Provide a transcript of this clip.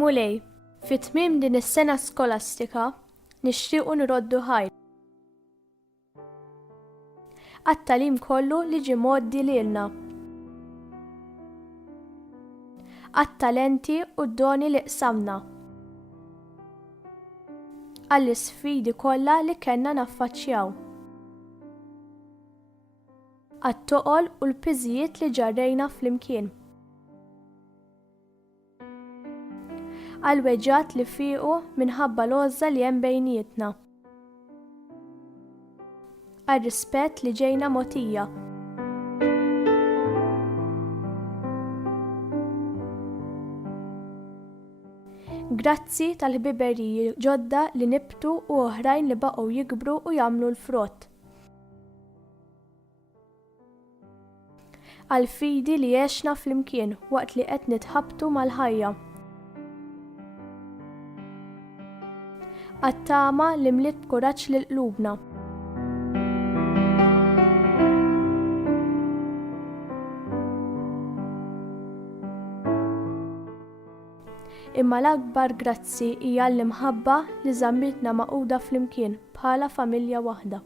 Mulej, fit-tmiem din is-sena skolastika nixtiequ nroddu ħajr. Għat-tagħlim kollu li ġie mgħoddi lilna. Għat-talenti u d-doni li qsamna. Għall-isfidi kollha li kellna naffaċjaw. Għat-toqol u l-piżijiet li ġarrejna flimkien. Għall-weġgħat li fiequ minħabba l-għożża li hemm bejnietna. Għar-rispett li ġejna mogħtija. Grazzi tal-ħbiberiji ġodda li nibtu u oħrajn li baqgħu jikbru u jagħmlu l-frott. Għall-fidi li għexna flimkien waqt li qed nitħabbtu mal-ħajja. Għat-tama li mliet kuraġġ lil qlubna. Imma l-akbar grazzi hija l-imħabba li żammitna mgħoda flimkien bħala familja waħda.